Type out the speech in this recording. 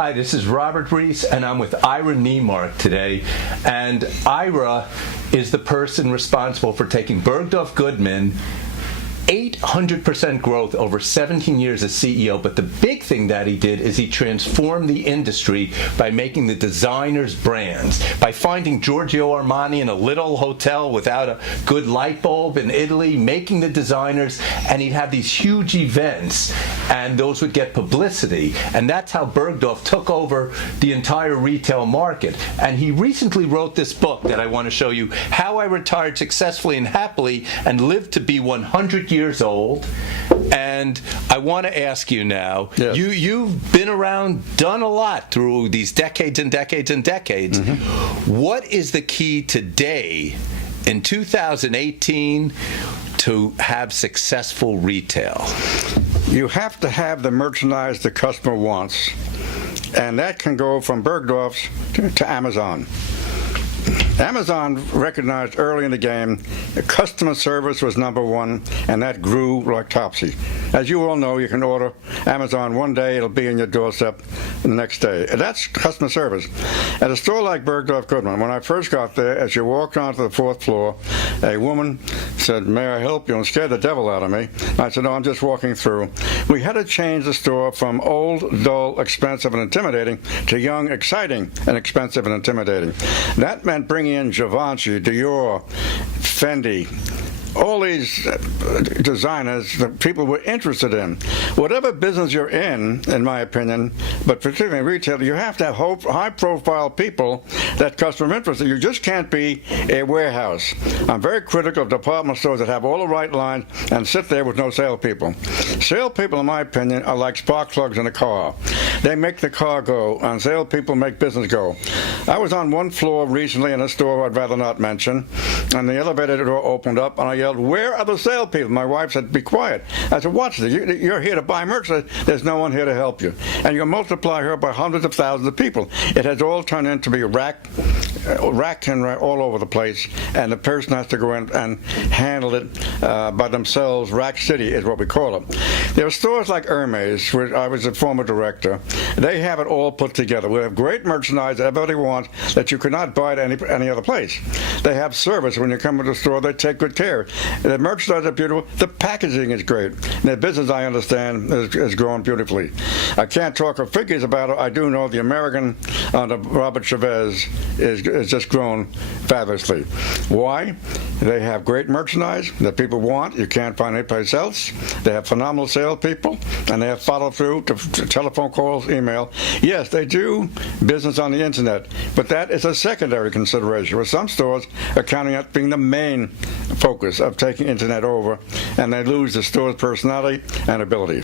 Hi, this is Robert Reiss, and I'm with Ira Neimark today. And Ira is the person responsible for taking Bergdorf Goodman 800% growth over 17 years as CEO, but the big thing that he did is he transformed the industry by making the designers brands, by finding Giorgio Armani in a little hotel without a good light bulb in Italy, making the designers, and he'd have these huge events, and those would get publicity, and that's how Bergdorf took over the entire retail market. And he recently wrote this book that I want to show you, How I Retired Successfully and Happily and Lived to be 100 years old. And I want to ask you now, yes. You've been around, done a lot through these decades and decades and decades. Mm-hmm. What is the key today in 2018 to have successful retail? You have to have the merchandise the customer wants, and that can go from Bergdorf's to Amazon. Amazon recognized early in the game that customer service was number one, and that grew like topsy. As you all know, you can order Amazon one day, it'll be in your doorstep the next day. And that's customer service. At a store like Bergdorf Goodman, when I first got there, as you walked onto the fourth floor, a woman said, "May I help you?" and scared the devil out of me. I said, "No, I'm just walking through." We had to change the store from old, dull, expensive, and intimidating to young, exciting, and expensive and intimidating. That meant bringing in Givenchy, Dior, Fendi, all these designers that people were interested in. Whatever business you're in my opinion, but particularly in retail, you have to have high-profile people that customer interested. You just can't be a warehouse. I'm very critical of department stores that have all the right lines and sit there with no salespeople. Salespeople, in my opinion, are like spark plugs in a car. They make the car go, and salespeople make business go. I was on one floor recently in a store I'd rather not mention, and the elevator door opened up, and I yelled, "Where are the salespeople?" My wife said, "Be quiet." I said, "Watch this. You're here to buy merchandise. There's no one here to help you." And you multiply her by hundreds of thousands of people. It has all turned into be rack all over the place, and the person has to go in and handle it by themselves. Rack City is what we call it. There are stores like Hermes, where I was a former director. They have it all put together. We have great merchandise that everybody wants that you could not buy at any other place. They have service. When you come to the store, they take good care. The merchandise is beautiful. The packaging is great. And the business, I understand, is growing beautifully. I can't talk of figures about it. I do know the American under Robert Chavez is just grown fabulously. Why? They have great merchandise that people want. You can't find anyplace else. They have phenomenal salespeople, and they have follow-through to telephone calls, email. Yes, they do business on the internet, but that is a secondary consideration, where some stores are counting on being the main focus of taking internet over, and they lose the store's personality and ability.